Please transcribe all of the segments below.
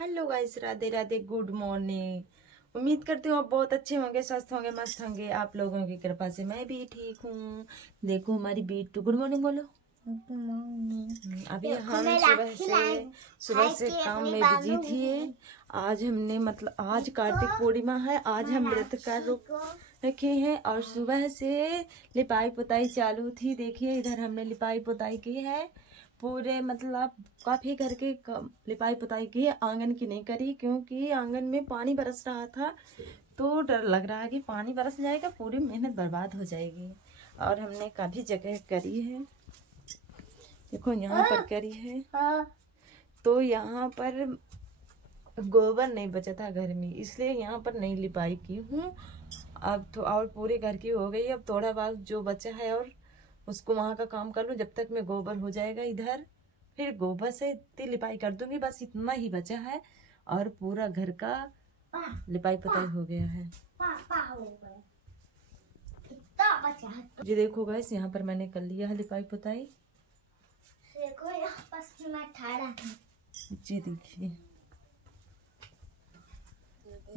Hello guys, Radhe Radhe, good morning. उम्मीद करती हूँ आप बहुत अच्छे होंगे, स्वस्थ होंगे, मस्त होंगे। आप लोगों की कृपा से मैं भी ठीक हूँ। देखो हमारी बीटू, गुड मॉर्निंग बोलो। अभी हम सुबह से काम में बिजी थी। आज हमने आज कार्तिक पूर्णिमा है, आज हम व्रत का रूप रखे हैं और सुबह से लिपाई पुताई चालू थी। देखिए इधर हमने लिपाई पुताई की है पूरे, काफी घर के लिपाई पुताई की है। आंगन की नहीं करी क्योंकि आंगन में पानी बरस रहा था, तो डर लग रहा है कि पानी बरस जाएगा, पूरी मेहनत बर्बाद हो जाएगी। और हमने काफी जगह करी है, देखो यहाँ पर करी है। तो यहाँ पर गोबर नहीं बचा था घर में, इसलिए यहाँ पर नहीं लिपाई की हूँ। अब तो और पूरे घर की हो गई, अब थोड़ा बहुत जो बचा है और उसको वहाँ का काम कर लूँ जब तक मैं गोबर हो जाएगा इधर, फिर गोबर से इतनी लिपाई कर दूंगी। बस इतना ही बचा है और पूरा घर का लिपाई पुताई हो गया है। जी देखो गाइस, यहाँ पर मैंने कर लिया है लिपाई पुताई। देखो यहाँ बस मैं ठाड़ा जी देखिए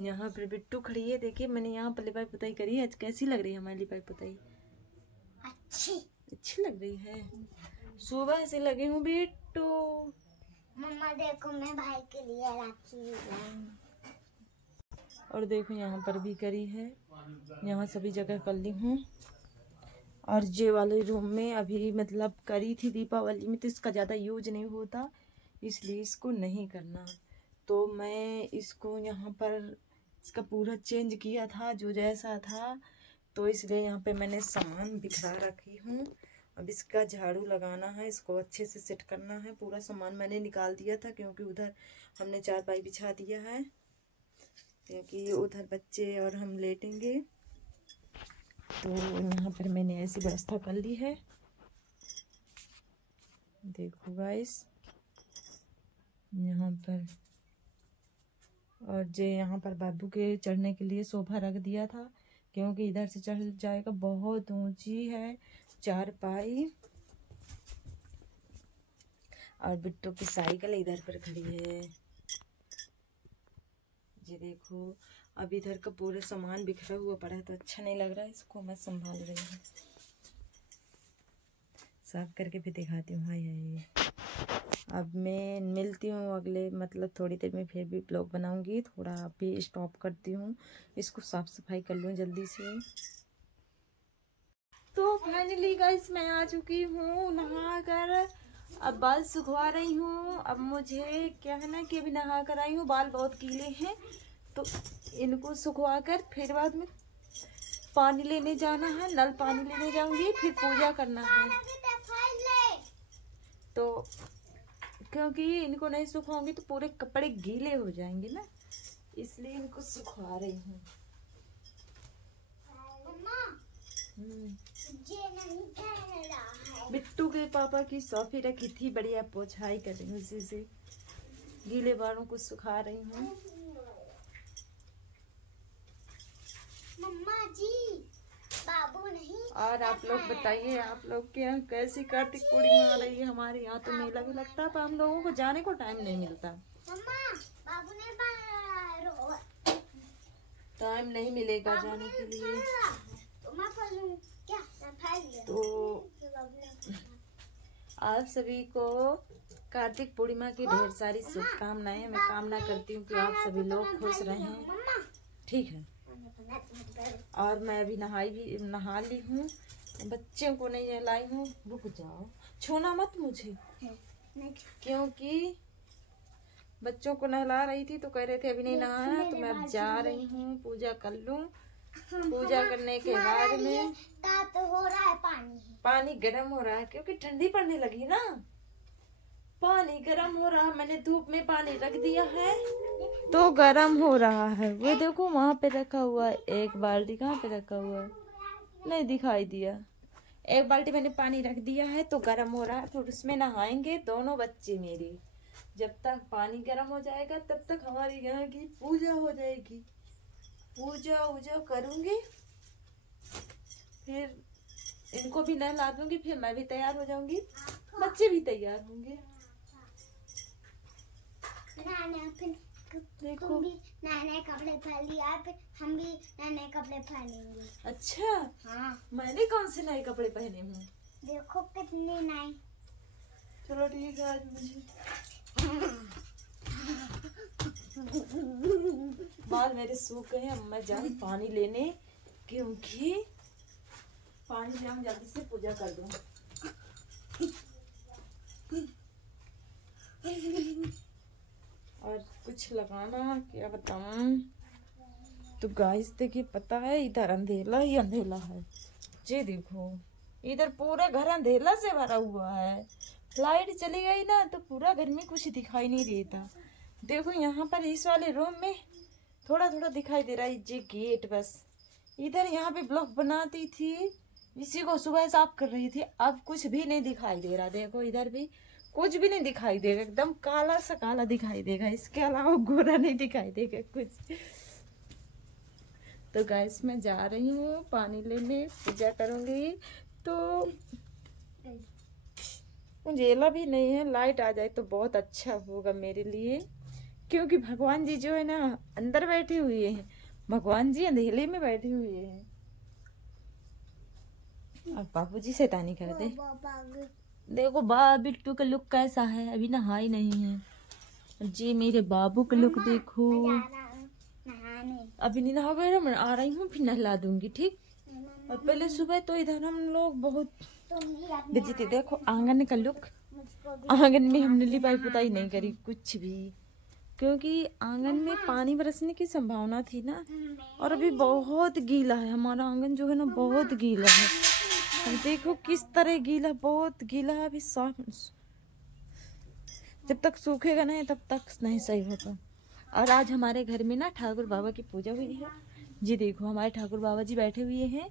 यहाँ पर बिट्टू खड़ी है। देखिए मैंने यहाँ पर लिपाई पुताई करी है। आज कैसी लग रही है हमारी लिपाई पुताई? अच्छी लग रही है। सुबह से लगी हूँ बिट्टू। मम्मा देखो मैं भाई के लिए राखी और देखो यहाँ पर भी करी है, यहाँ सभी जगह कर ली हूँ। और जे वाले रूम में अभी करी थी दीपावली में, तो इसका ज़्यादा यूज नहीं होता, इसलिए इसको नहीं करना। तो मैं इसको यहाँ पर इसका पूरा चेंज किया था जो जैसा था, तो इसलिए यहाँ पे मैंने सामान बिखरा रखी हूँ। अब इसका झाड़ू लगाना है, इसको अच्छे से सेट करना है। पूरा सामान मैंने निकाल दिया था क्योंकि उधर हमने चारपाई बिछा दिया है, क्योंकि उधर बच्चे और हम लेटेंगे। तो यहाँ पर मैंने ऐसी व्यवस्था कर ली है, देखो गाइस यहाँ पर। और जे यहाँ पर बाबू के चढ़ने के लिए सोफा रख दिया था, क्योंकि इधर से चढ़ जाएगा, बहुत ऊंची है चारपाई। और बिट्टू की साइकिल इधर पर खड़ी है, जी देखो। अब इधर का पूरा सामान बिखरा हुआ पड़ा है तो अच्छा नहीं लग रहा है, इसको मैं संभाल रही हूँ। साफ करके भी दिखाती हूँ। हाय अब मैं मिलती हूँ अगले थोड़ी देर में, फिर भी ब्लॉग बनाऊंगी। थोड़ा अभी स्टॉप करती हूँ, इसको साफ सफाई कर लूँ जल्दी से। तो फाइनली गाइस मैं आ चुकी हूँ नहा कर, अब बाल सुखवा रही हूँ। अब मुझे क्या है ना कि अभी नहा कर आई हूँ, बाल बहुत गीले हैं, तो इनको सुखवा कर फिर बाद में पानी लेने जाना है। नल पानी लेने जाऊंगी, फिर पूजा करना है। तो क्योंकि इनको नहीं सुखाऊंगी तो पूरे कपड़े गीले हो जाएंगे ना, इसलिए इनको सुखवा रही हूँ। बिट्टू के पापा की सॉफी रखी थी, बढ़िया पोछाई कर रही हूँ, उसी से गीले बालों को सुखा रही हूँ। मम्मा जी बाबू नहीं। और आप लोग बताइए, आप लोग के यहाँ कैसी कार्तिक पूर्णिमा आ रही है? हमारे यहाँ तो मेला भी लगता है, पर हम लोगों को जाने को टाइम नहीं मिलता। मम्मा बाबू ने टाइम नहीं मिलेगा जाने के लिए। तो आप सभी को कार्तिक पूर्णिमा की ढेर सारी शुभकामनाएं। मैं कामना करती हूँ कि आप सभी लोग खुश रहें, ठीक है। और मैं अभी नहा ली हूँ, बच्चों को नहीं नहलाई हूँ। रुक जाओ, छूना मत मुझे, क्योंकि बच्चों को नहला रही थी तो कह रहे थे अभी नहीं नहाना, तो मैं अब जा रही हूँ, पूजा कर लूँ। पूजा करने के बाद में हो रहा है पानी गर्म हो रहा है, क्योंकि ठंडी पड़ने लगी ना, पानी गर्म हो रहा है। मैंने धूप में पानी रख दिया है तो गर्म हो रहा है। वो देखो वहां पे रखा हुआ है एक बाल्टी, कहाँ पे रखा हुआ है नहीं दिखाई दिया। एक बाल्टी मैंने पानी रख दिया है तो गर्म हो रहा है, फिर उसमें नहाएंगे दोनों बच्चे मेरे। जब तक पानी गर्म हो जाएगा तब तक हमारी यहाँ की पूजा हो जाएगी। पूजा वूजा करूंगी, फिर इनको भी नहला दूंगी, फिर मैं भी तैयार हो जाऊंगी, बच्चे भी तैयार होंगे। देखो तुम भी नए नए कपड़े पहन लिया, फिर हम भी नए नए कपड़े पहनेंगे। अच्छा हाँ मैंने कौन से नए कपड़े पहने हूँ? देखो कितने नए। चलो ठीक है। आज मुझे बाल मेरे सूख गए, अब मैं जाऊँ पानी लेने, क्योंकि पानी ले आऊँ जल्दी से पूजा कर दूँ। और कुछ लगाना क्या बताऊँ। तो गाइस देखिए, पता है इधर अंधेला ही अंधेला है। जी देखो इधर पूरा घर अंधेला से भरा हुआ है। लाइट चली गई ना तो पूरा घर में कुछ दिखाई नहीं देता। देखो यहाँ पर इस वाले रूम में थोड़ा थोड़ा दिखाई दे रहा है, ये गेट बस। इधर यहाँ पे ब्लॉक बनाती थी, इसी को सुबह साफ कर रही थी, अब कुछ भी नहीं दिखाई दे रहा। देखो इधर भी कुछ भी नहीं दिखाई देगा, एकदम काला सा काला दिखाई देगा, इसके अलावा गोरा नहीं दिखाई देगा कुछ। तो गाइस मैं जा रही हूँ पानी लेने, पूजा करूंगी। तो उजेला भी नहीं है, लाइट आ जाए तो बहुत अच्छा होगा मेरे लिए, क्योंकि भगवान जी जो है ना अंदर बैठे हुए हैं, भगवान जी अंधेले में बैठे हुए हैं। और बाबू जी शैतानी करते। देखो बिट्टू का लुक कैसा है, अभी नहा ही नहीं है। जी मेरे बाबू का लुक देखो। अभी नहीं नहा गया, मैं आ रही हूँ फिर नहला दूंगी, ठीक। और पहले सुबह तो इधर हम लोग बहुत बिजी थे। देखो आंगन का लुक, आंगन में हमने लिपाई पुताई नहीं करी कुछ भी, क्योंकि आंगन में पानी बरसने की संभावना थी ना, और अभी बहुत गीला है हमारा आंगन जो है ना, बहुत गीला है। देखो किस तरह गीला, बहुत गीला है। अभी साफ, जब तक सूखेगा नहीं तब तक नहीं सही होता। और आज हमारे घर में ना ठाकुर बाबा की पूजा हुई है। जी देखो हमारे ठाकुर बाबा जी बैठे हुए हैं,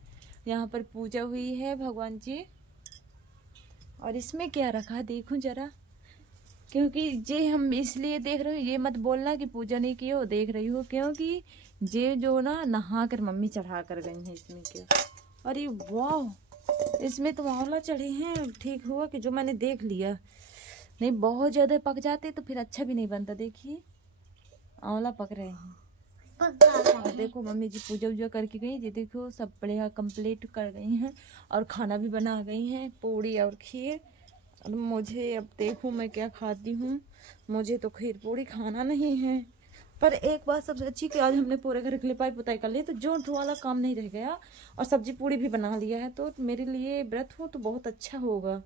यहाँ पर पूजा हुई है भगवान जी। और इसमें क्या रखा है देखो जरा, क्योंकि ये हम इसलिए देख रहे हो, ये मत बोलना कि पूजा नहीं की हो, देख रही हो, क्योंकि ये जो ना नहा कर मम्मी चढ़ा कर गई है इसमें। क्या अरे वाह, इसमें तो आंवला चढ़े हैं। ठीक हुआ कि जो मैंने देख लिया, नहीं बहुत ज्यादा पक जाते तो फिर अच्छा भी नहीं बनता। देखिए आंवला पक रहे हैं। और देखो मम्मी जी पूजा वूजा करके गई, ये देखो सब बढ़िया कंप्लीट कर गई हैं, और खाना भी बना गई हैं, पूड़ी और खीर। और मुझे अब देखो मैं क्या खाती हूँ, मुझे तो खीर पूड़ी खाना नहीं है। पर एक बात सबसे अच्छी कि आज हमने पूरे घर की लिपाई पुताई कर ली, तो जोंठ वाला काम नहीं रह गया, और सब्जी पूड़ी भी बना लिया है। तो मेरे लिए व्रत हो तो बहुत अच्छा होगा।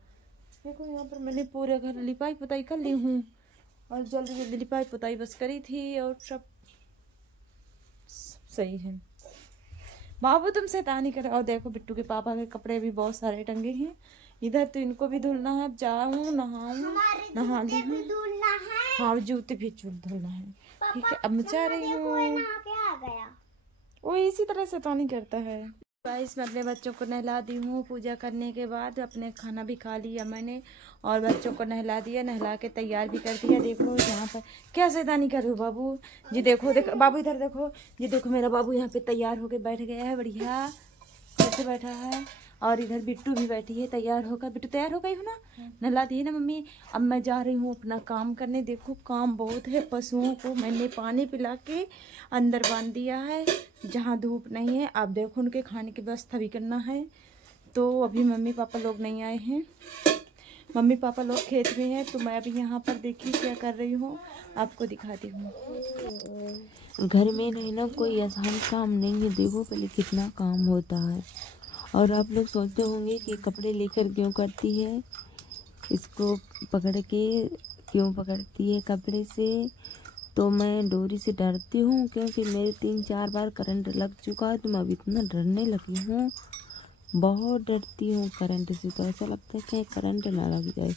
देखो यहाँ पर मैंने पूरे घर लिपाई पुताई कर ली हूँ, और जल्दी जल्दी लिपाई पुताई बस करी थी, और सब सही है। बाबू तुम शैतानी कर। और देखो बिट्टू के पापा के कपड़े भी बहुत सारे टंगे हैं इधर, तो इनको भी धुलना है। अब जाऊँ नहाऊँ, नहा ली हूँ। हाँ जूते भी धुलना है, ठीक है। अब मैं जा रही हूँ। वो इसी तरह शैतानी करता है। गाइस मैं अपने बच्चों को नहला दी हूँ, पूजा करने के बाद अपने खाना भी खा लिया मैंने, और बच्चों को नहला दिया, नहला के तैयार भी कर दिया। देखो यहाँ पर क्या शैतानी कर रहे हो बाबू जी, देखो देखो बाबू इधर देखो जी, देखो मेरा बाबू यहाँ पे तैयार होके बैठ गया है, बढ़िया कैसे बैठा है। और इधर बिट्टू भी बैठी है तैयार होकर। बिट्टू तैयार हो गई हो ना, नहला दी है ना मम्मी। अब मैं जा रही हूँ अपना काम करने। देखो काम बहुत है, पशुओं को मैंने पानी पिला के अंदर बांध दिया है जहाँ धूप नहीं है। अब देखो उनके खाने की व्यवस्था भी करना है। तो अभी मम्मी पापा लोग नहीं आए हैं, मम्मी पापा लोग खेत में हैं, तो मैं अभी यहाँ पर देखिए क्या कर रही हूँ, आपको दिखाती हूँ। घर में रहना कोई आसान काम नहीं है। देखो पहले कितना काम होता है। और आप लोग सोचते होंगे कि कपड़े लेकर क्यों करती है, इसको पकड़ के क्यों पकड़ती है कपड़े से। तो मैं डोरी से डरती हूँ, क्योंकि मेरे 3-4 बार करंट लग चुका है, तो मैं अब इतना डरने लगी हूँ, बहुत डरती हूँ करंट से। तो ऐसा लगता है कहीं करंट ना लग जाए,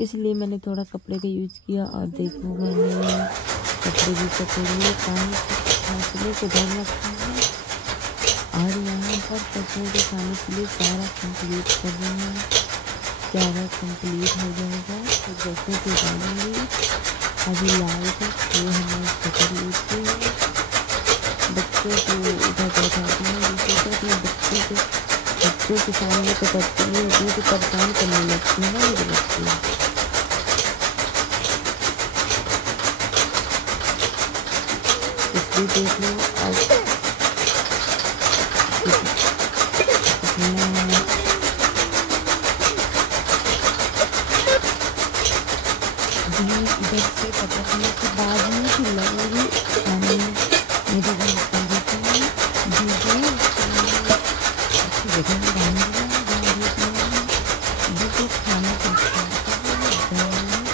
इसलिए मैंने थोड़ा कपड़े का यूज किया। और देखो मैंने कपड़े भी पकड़ लिए, पानी फासले को भर रखा है, और यहाँ पर पशुओं के खाने के लिए चारा कंप्लीट कर रहे हैं। चारा कंप्लीट हो जाएगा तो बच्चों को डालेंगे। अभी लाल तक ये हमें पकड़ लेते हैं, बच्चों को उधर बैठाते हैं। दूसरे को बच्चों के सामने पकड़ते हैं, वो तो परेशान करने लगती है ना मेरे बच्चे। ये देख लो अब इधर से पकड़ने के बाद में फिर लगेगी खाने में मेरे घर पर देते हैं दीजिए अच्छी जगह में डालेंगे जो खाने के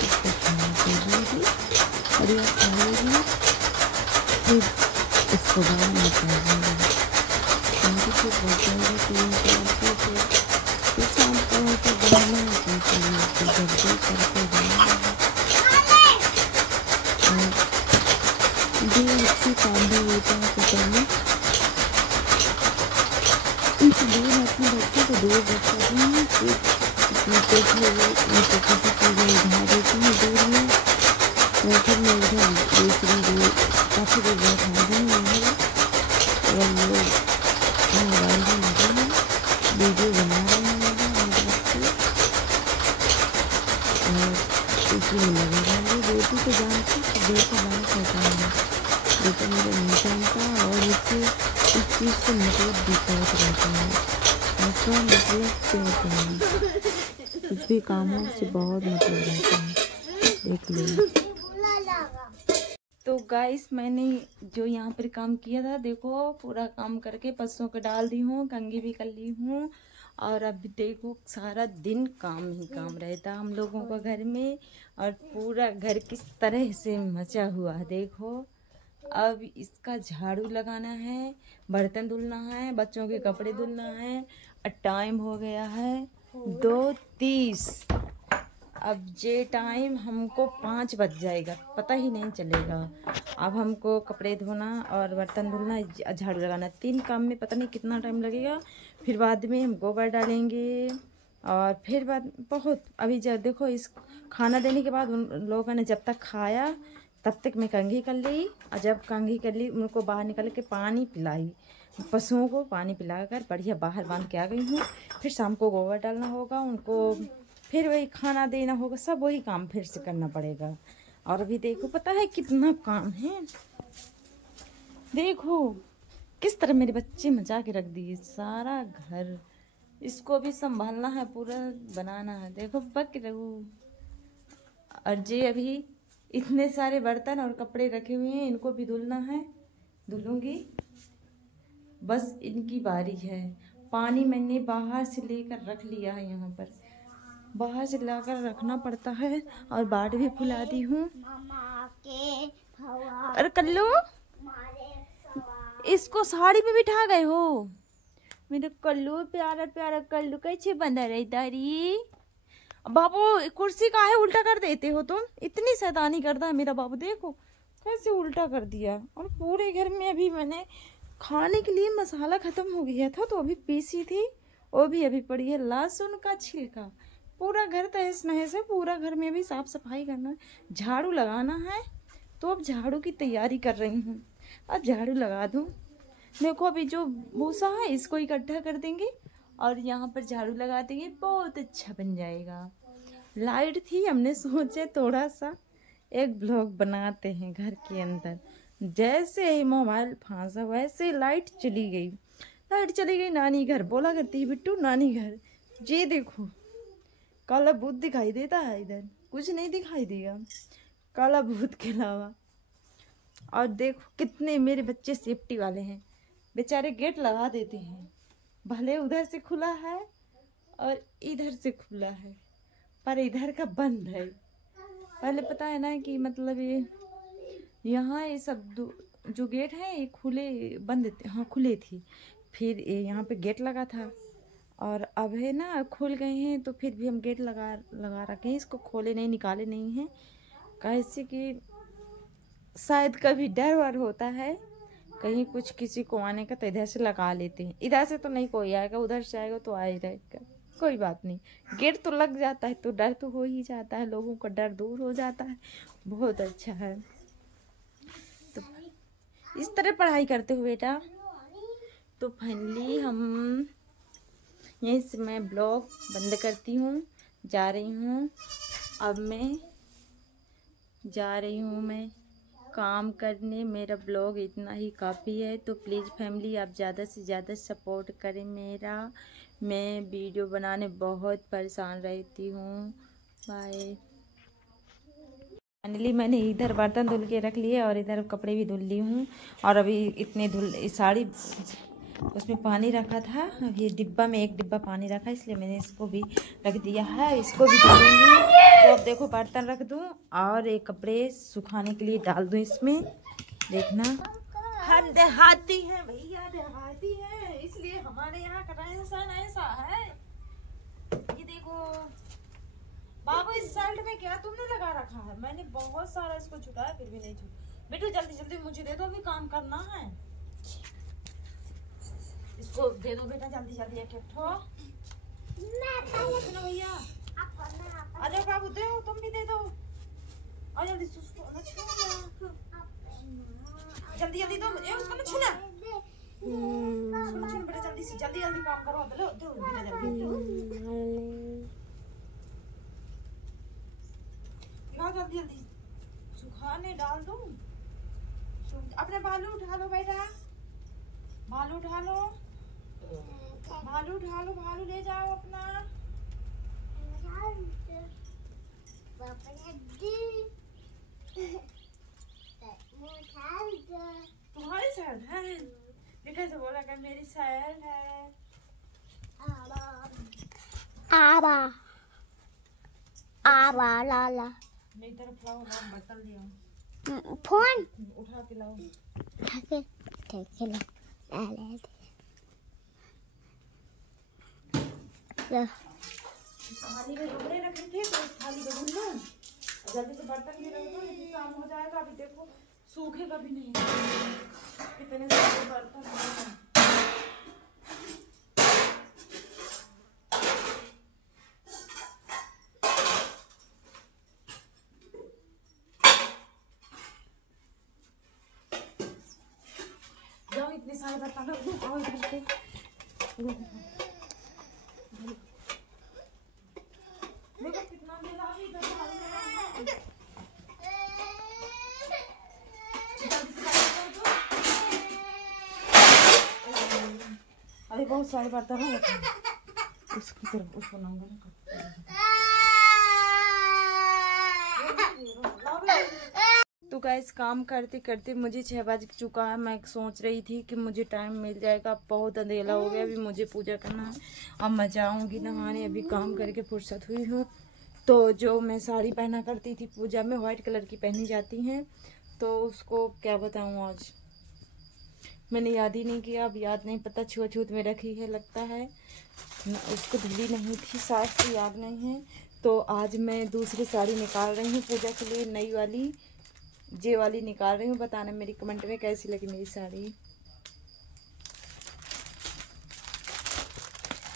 इसको खाना दीजिए और यह खाएगी फिर इसको बाहर निकालेंगे फिर बोलेंगे 3-4 फिर शाम को तो बनाना है जल्दी करके बनाएंगे अच्छी कांदा होता है कुकर में इस दूर अपने बच्चे को दूर रखा है फिर इसमें देख लो ये किसी चीज़ें उठा देती हैं दूर में या फिर मैं उधर दूसरी दूर काफ़ी देर बैठा रही है और लोग मोबाइल में लगे हैं वीडियो बना रहे हैं मेरे बच्चे और इसी में लगे रहेंगे बेटी को जानती बेटा बात होता है बेटा मेरा नहीं जानता और इससे इस चीज़ से मतलब भी बहुत रहता है ऐसा मतलब क्या होता है कुछ भी कामों से बहुत मतलब रहता है देख लो। तो गाइस मैंने जो यहाँ पर काम किया था देखो पूरा काम करके पशुओं को डाल दी हूँ कंघी भी कर ली हूँ और अब देखो सारा दिन काम ही काम रहता हम लोगों का घर में और पूरा घर किस तरह से मचा हुआ है देखो। अब इसका झाड़ू लगाना है बर्तन धुलना है बच्चों के कपड़े धुलना है और टाइम हो गया है 2:30। अब जे टाइम हमको 5 बज जाएगा पता ही नहीं चलेगा। अब हमको कपड़े धोना और बर्तन धुलना झाड़ू लगाना 3 काम में पता नहीं कितना टाइम लगेगा। फिर बाद में हम गोबर डालेंगे और फिर बाद बहुत अभी जब देखो इस खाना देने के बाद उन लोगों ने जब तक खाया तब तक मैं कंघी कर ली और जब कंघी कर ली उनको बाहर निकल के पानी पिलाई पशुओं को पानी पिलाकर बढ़िया बाहर बांध के आ गई हूँ। फिर शाम को गोबर डालना होगा उनको फिर वही खाना देना होगा सब वही काम फिर से करना पड़ेगा। और अभी देखो पता है कितना काम है देखो किस तरह मेरे बच्चे मचा के रख दिए सारा घर इसको भी संभालना है पूरा बनाना है देखो बक रहू। और जे अभी इतने सारे बर्तन और कपड़े रखे हुए हैं इनको भी धुलना है धुलूंगी बस इनकी बारी है। पानी मैंने बाहर से लेकर रख लिया है यहाँ पर बाहर से लाकर रखना पड़ता है और बाट भी फुला दी हूँ। अरे कल्लू इसको साड़ी में बिठा गए हो मेरे कल्लू प्यारा प्यारा कल्लू कैसे बंधा रही तारी बाबू कुर्सी काहे उल्टा कर देते हो तुम इतनी शैतानी करता है मेरा बाबू देखो कैसे उल्टा कर दिया। और पूरे घर में अभी मैंने खाने के लिए मसाला खत्म हो गया था तो अभी पीसी थी वो भी अभी पड़ी है लहसुन का छिलका पूरा घर तहस नहस है पूरा घर में भी साफ सफाई करना है झाड़ू लगाना है तो अब झाड़ू की तैयारी कर रही हूँ। अब झाड़ू लगा दूँ देखो अभी जो भूसा है इसको इकट्ठा कर देंगे और यहाँ पर झाड़ू लगा देंगे बहुत अच्छा बन जाएगा। लाइट थी हमने सोचा थोड़ा सा एक ब्लॉग बनाते हैं घर के अंदर जैसे ही मोबाइल फांसा वैसे लाइट चली गई नानी घर बोला करती है बिट्टू नानी घर ये देखो काला भूत दिखाई देता है इधर कुछ नहीं दिखाई देगा काला भूत के अलावा। और देखो कितने मेरे बच्चे सेफ्टी वाले हैं बेचारे गेट लगा देते हैं भले उधर से खुला है और इधर से खुला है पर इधर का बंद है। पहले पता है ना कि मतलब ये यहाँ ये सब जो गेट है ये खुले बंद हाँ खुले थी फिर यहाँ पे गेट लगा था और अब है ना खुल गए हैं तो फिर भी हम गेट लगा रखे हैं इसको खोले नहीं निकाले नहीं हैं कैसे कि शायद कभी डर वर होता है कहीं कुछ किसी को आने का तो इधर से लगा लेते हैं इधर से तो नहीं कोई आएगा उधर से आएगा तो आ ही रहेगा कोई बात नहीं गेट तो लग जाता है तो डर तो हो ही जाता है लोगों का डर दूर हो जाता है बहुत अच्छा है। तो इस तरह पढ़ाई करते हुए बेटा तो फाइनली हम यहीं से मैं ब्लॉग बंद करती हूँ जा रही हूँ। अब मैं जा रही हूँ मैं काम करने। मेरा ब्लॉग इतना ही काफ़ी है, तो प्लीज़ फैमिली आप ज़्यादा से ज़्यादा सपोर्ट करें मेरा। मैं वीडियो बनाने बहुत परेशान रहती हूँ। बाय। फाइनली मैंने इधर बर्तन धुल के रख लिए और इधर कपड़े भी धुल ली हूँ। और अभी इतने साड़ी उसमें पानी रखा था, ये डिब्बा में एक डिब्बा पानी रखा, इसलिए मैंने इसको भी रख दिया है। इसको भी धुलूंगी। तो अब देखो बर्तन रख दूँ और एक कपड़े सुखाने के लिए डाल दूँ इसमें। देखना हम देहाती हैं भैया, देहाती हैं, इसलिए हमारे यहाँ का रहन ऐसा है। ये देखो बाबू, इस शर्ट में क्या तुमने लगा रखा है? मैंने बहुत सारा इसको छुटाया फिर भी नहीं छूटा। बेटू जल्दी जल्दी मुझे दे दो, अभी काम करना है। इसको दे दो बेटा, जल्दी जल्दी एक एक ठो। भैया आ जाओ बाबू, दे तुम भी दे दो। और जल्दी जल्दी जल्दी दो, उसको मत छूना। बेटा जल्दी से जल्दी जल्दी काम करो। दो दो बेटा जल्दी जल्दी जल्दी सुखाने डाल दो। अपने बालू उठा लो बेटा, बालू उठा लो, बालू उठा लो, बालू ले जाओ अपना। तुम्हारी शर्ट है? बेटा से बोला कर मेरी शर्ट है। आबा आबा लाला मेरी तरफ लाओ, बर्तन लिया। फोन उठा के लाओ। ठीक है थाली में कपड़े रखे थे, तो उस थाली को धुल लो, जल्दी से बर्तन भी रख दो, नहीं काम हो जाएगा। अभी देखो सूखेगा भी नहीं, कितने सारे बर्तन हैं। जाओ इतने सारे बर्तन रख दो। आओ इधर से, देखो कितना मेला अभी इधर अभी बहुत सारे बर्तन हैं। उसकी तरफ उसको नांगा। तो गाइस काम करते करते मुझे 6 बज चुका है। मैं सोच रही थी कि मुझे टाइम मिल जाएगा, बहुत अंधेरा हो गया। अभी मुझे पूजा करना है, अब मैं जाऊंगी नहाने। अभी काम करके फुर्सत हुई हूँ। तो जो मैं साड़ी पहना करती थी पूजा में, वाइट कलर की पहनी जाती हैं, तो उसको क्या बताऊँ, आज मैंने याद ही नहीं किया। अब याद नहीं पता, छुआछूत में रखी है लगता है, उसको धुली नहीं थी, शायद से याद नहीं है। तो आज मैं दूसरी साड़ी निकाल रही हूँ पूजा के लिए, नई वाली जे वाली निकाल रही हूँ। बताना मेरी कमेंट में कैसी लगी मेरी साड़ी।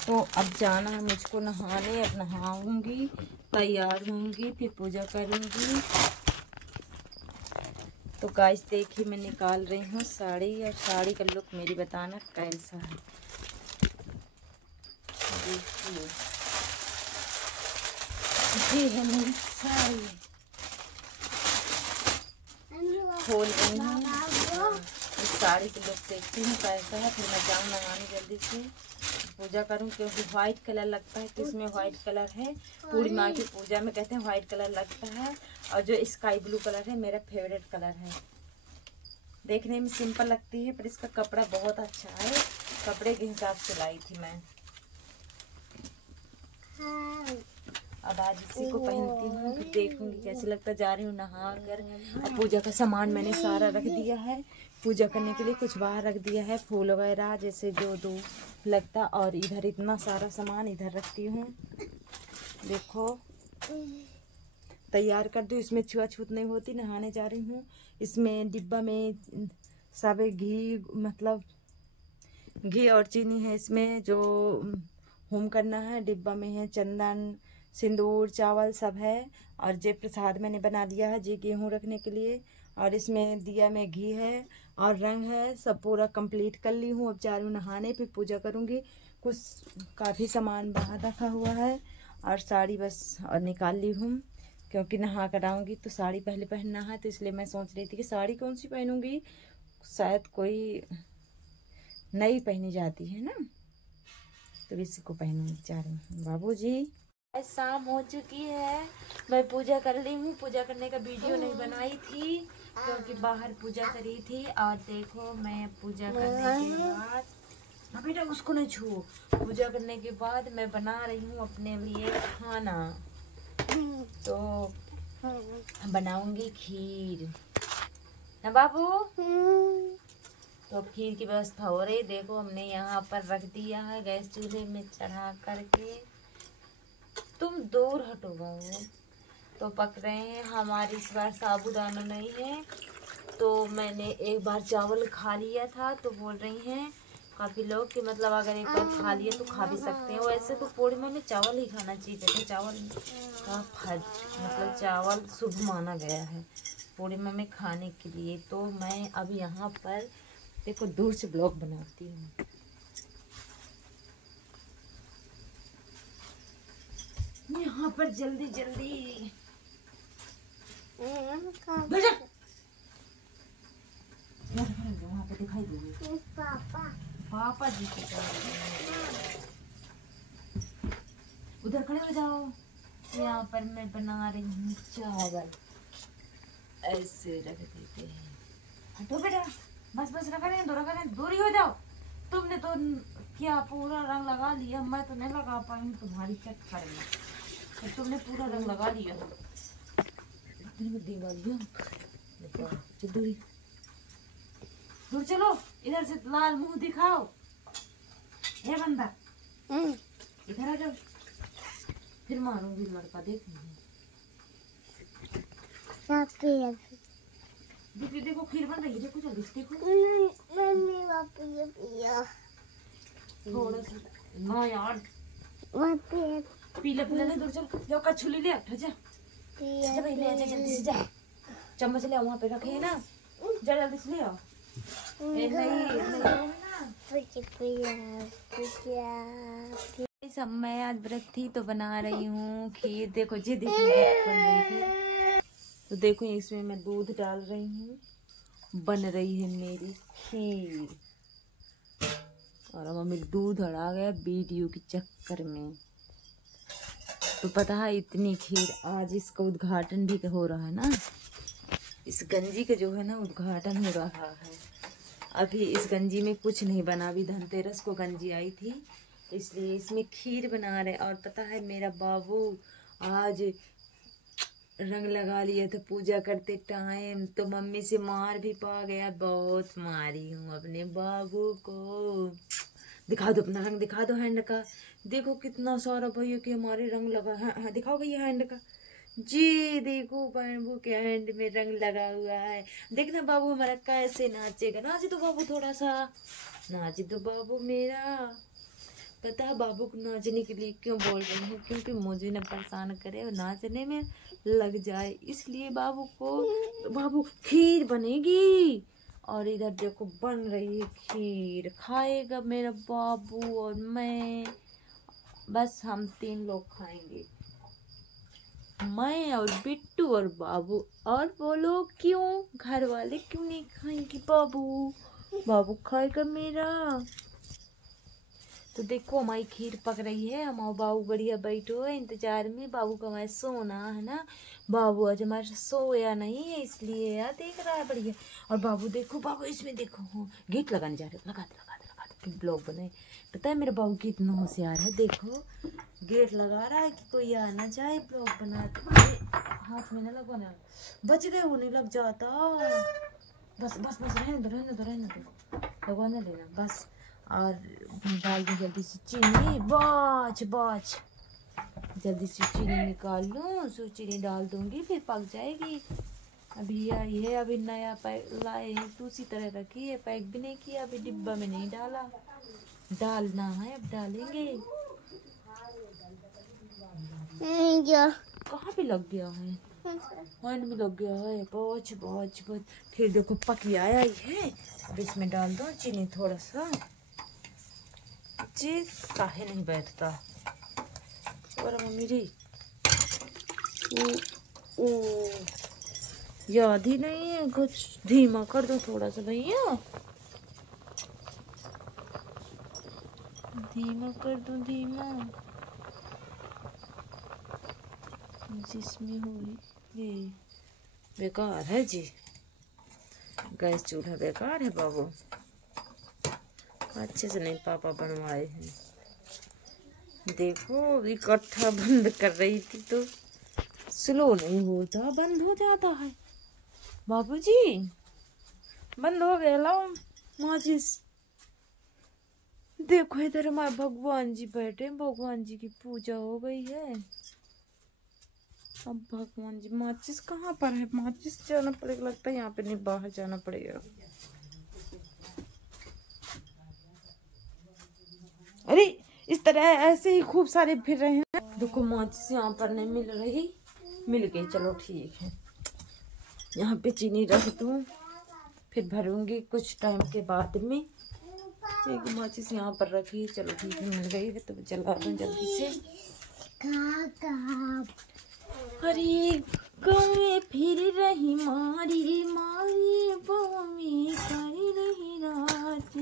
तो अब जाना है मुझको नहाने, अब नहाऊंगी, तैयार होंगी, फिर पूजा करूंगी। तो गाइस देखिए मैं निकाल रही हूँ साड़ी, और साड़ी का लुक मेरी बताना कैसा है। देखिए ये है मेरी साड़ी, खोल रही हूँ। इस साड़ी की लुक देखती हूँ कैसा है, फिर मैं जाऊँ नहाने जल्दी से, पूजा करूँ। क्योंकि व्हाइट कलर लगता है, किसमें व्हाइट कलर है, पूर्णिमा की पूजा में कहते हैं व्हाइट कलर लगता है। और जो स्काई ब्लू कलर है मेरा फेवरेट कलर है। देखने में सिंपल लगती है पर इसका कपड़ा बहुत अच्छा है, कपड़े के हिसाब से लाई थी मैं। अब आज इसी को पहनती हूँ, फिर देखूंगी कैसे लगता। जा रही हूँ नहा कर। अब पूजा का सामान मैंने सारा रख दिया है, पूजा करने के लिए कुछ बाहर रख दिया है, फूल वगैरह जैसे जो दो लगता। और इधर इतना सारा सामान इधर रखती हूँ। देखो तैयार कर दूँ, इसमें छुआछूत नहीं होती। नहाने जा रही हूँ। इसमें डिब्बा में सब घी, मतलब घी और चीनी है इसमें, जो होम करना है। डिब्बा में है चंदन, सिंदूर, चावल सब है। और जे प्रसाद मैंने बना लिया है, जे गेहूँ रखने के लिए। और इसमें दिया में घी है और रंग है, सब पूरा कंप्लीट कर ली हूँ। अब जा रही हूँ नहाने, फिर पूजा करूँगी। कुछ काफ़ी सामान बाहर रखा हुआ है और साड़ी बस और निकाल ली हूँ। क्योंकि नहा कर आऊँगी तो साड़ी पहले पहनना है, तो इसलिए मैं सोच रही थी कि साड़ी कौन सी पहनूंगी, शायद कोई नई पहनी जाती है ना, तो इसी को पहनूंगी। चारों बाबूजी शाम हो चुकी है, मैं पूजा कर ली हूँ। पूजा करने का वीडियो नहीं बनाई थी क्योंकि बाहर पूजा करी थी। और देखो मैं पूजा करने के बाद, हाँ बेटा उसको नहीं छू, पूजा करने के बाद मैं बना रही हूँ अपने लिए खाना। तो बनाऊंगी खीर ना बाबू। तो खीर की व्यवस्था हो रही, देखो हमने यहाँ पर रख दिया है गैस चूल्हे में चढ़ा करके। तुम दूर हटो बाबू। तो पक रहे हैं हमारी, इस बार साबूदाना नहीं है, तो मैंने एक बार चावल खा लिया था। तो बोल रही हैं काफ़ी लोग कि मतलब अगर एक बार खा लिए तो खा भी सकते हैं। वैसे तो पूर्णिमा में चावल ही खाना चाहिए, जैसे चावल का मतलब चावल शुभ माना गया है पूर्णिमा में खाने के लिए। तो मैं अब यहाँ पर देखो दूर से ब्लॉग बनाती हूँ। यहाँ पर जल्दी जल्दी वहाँ पे दिखाई देगी पापा जी के उधर खड़े हो जाओ। यहाँ पर मैं बना रही हूँ चावल, ऐसे रख देते हैं। हटो बेटा, बस बस रखा नहीं, दूरी हो जाओ। तुमने तो क्या पूरा रंग लगा लिया, मैं तो नहीं लगा पाई तुम्हारी चक्कर में। तो तुमने पूरा रंग लगा लिया। दूरी दूर चलो, इधर से लाल मुंह दिखाओ। ये बंदा इधर आ जाओ, फिर मारूंगी लड़का। देखो देखो खीर बन रही है, देखो जल्दी से देखो। थोड़ा सा ना यार, पीला पीला नहीं, दूर चल जाओ। कछुली ले उठ जा, ले आजा जल्दी से जा। चम्मच ले वहाँ पे रखे है ना, जा जल्दी से ले आओ। सब मैं आज व्रत थी तो बना रही हूँ खीर। देखो जी देखो बन रही थी। तो देखो इसमें मैं दूध डाल रही हूँ, बन रही है मेरी खीर। और अब मेरी दूध हड़ा गया वीडियो के चक्कर में। तो पता है इतनी खीर, आज इसका उद्घाटन भी हो रहा है ना, इस गंजी का जो है ना उद्घाटन हो रहा है। अभी इस गंजी में कुछ नहीं बना, अभी धनतेरस को गंजी आई थी तो इसलिए इसमें खीर बना रहे। और पता है मेरा बाबू आज रंग लगा लिया था पूजा करते टाइम, तो मम्मी से मार भी पा गया। बहुत मारी हूँ अपने बाबू को। दिखा दो अपना रंग, दिखा दो हैंड का। देखो कितना सारा भैया के हमारे रंग लगा है। हाँ दिखाओ भैया हैंड का जी। देखो बाबू के हैंड में रंग लगा हुआ है। देखना बाबू हमारा कैसे नाचेगा। नाचे तो बाबू, थोड़ा सा नाचे तो बाबू मेरा। पता है बाबू को नाचने के लिए क्यों बोल रही हूँ, क्योंकि मुझे न परेशान करे और नाचने में लग जाए, इसलिए बाबू को। बाबू खीर बनेगी और इधर देखो बन रही है खीर, खाएगा मेरा बाबू और मैं। बस हम 3 लोग खाएंगे, मैं और बिट्टू और बाबू। और बोलो क्यों घर वाले क्यों नहीं खाएंगे? बाबू बाबू खाएगा मेरा। तो देखो हमारी खीर पक रही है। हम बाबू बढ़िया बैठो है इंतजार में। बाबू का हमारा सोना है ना, बाबू आज हमारा सोया नहीं है इसलिए यार देख रहा है बढ़िया। और बाबू देखो, बाबू इसमें देखो गेट लगाने जा रहे, लगा दे ब्लॉग बनाए। पता है मेरा बाबू कितना होशियार है, देखो गेट लगा रहा है कि कोई आ ना जाए ब्लॉग बनाते। हाथ में ना लगवाना, बच गए वो नहीं लग जाता। बस बस बस रहने दो लगवाना देना बस। और डाल दूँ जल्दी से चीनी, बाच जल्दी से चीनी निकाल लूँ, सो चीनी डाल दूँगी फिर पक जाएगी। अभी आई है, अभी नया पैक लाए हैं तो उसी तरह रखी है, पैक भी नहीं किया, अभी डिब्बा में नहीं डाला, डालना है अब डालेंगे। कहाँ पे लग गया है? हैंड में लग गया है। बहुत फिर देखो पकी आई है। अब इसमें डाल दो चीनी थोड़ा सा। जी काहे नहीं बैठता और मम्मी जी ओ याद ही नहीं है कुछ। धीमा कर दो थोड़ा सा भैया, धीमा कर दो, धीमा। जिसमें हो ये बेकार है जी, गैस चूल्हा बेकार है बाबू, अच्छे से नहीं पापा बनवाए हैं। देखो इकट्ठा बंद कर रही थी तो स्लो नहीं होता, बंद हो जाता है। बाबूजी बंद हो गया, लाओ माचिस। देखो इधर हमारे भगवान जी बैठे, भगवान जी की पूजा हो गई है। अब भगवान जी, माचिस कहाँ पर है? माचिस जाना पड़ेगा लगता है, यहाँ पे नहीं, बाहर जाना पड़ेगा। अरे इस तरह ऐसे ही खूब सारे फिर रहे हैं। देखो माचिस यहाँ पर नहीं मिल रही, मिल गई, चलो ठीक है। यहाँ पे चीनी रख दूँ, फिर भरूंगी कुछ टाइम के बाद में। एक माचिस यहाँ पर रखी, चलो ठीक है, मिल गई है तो जला दूँ जल्दी से। अरे गाँव में फिर रही मारी मारी, बाबा में कर रही रात।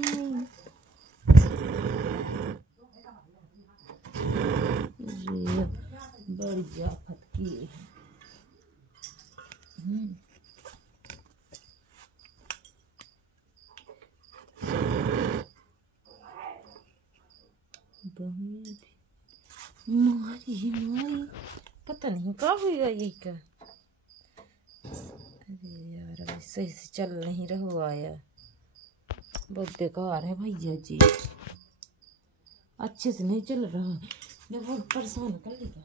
बड़ी आफत की है। मारी मारी, पता नहीं क्या हुआ ये क्या। अरे यार अभी सही से चल नहीं रहा आया, बहुत बेकार है भैया जी, अच्छे से नहीं चल रहा है, बहुत परेशान कर लेगा।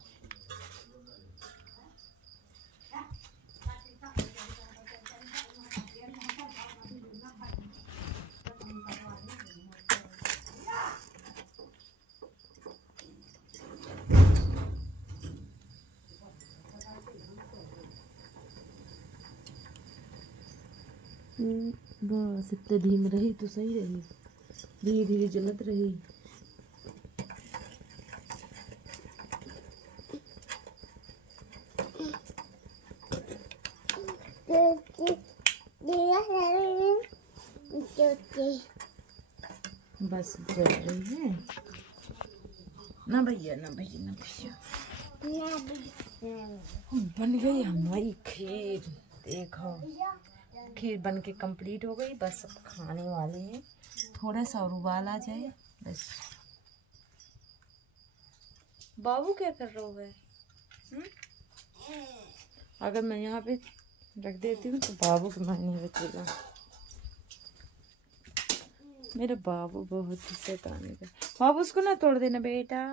बस इतने धीमे रही तो सही रही, धीरे धीरे जलत रही। बस जल रही है ना भैया, ना भैया, ना भैया। बन गई हमारी खीर, देखो खीर बन के कंप्लीट हो गई, बस अब खाने वाले हैं। थोड़ा सा और उबाल आ जाए बस। बाबू क्या कर रहा है? अगर मैं यहाँ पे रख देती हूँ तो बाबू के मन नहीं बचेगा। मेरा बाबू बहुत ही शैतानी है। बाबू उसको ना तोड़ देना बेटा।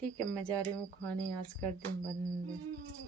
ठीक है मैं जा रही हूँ खाने, आज कर दूँ बंद।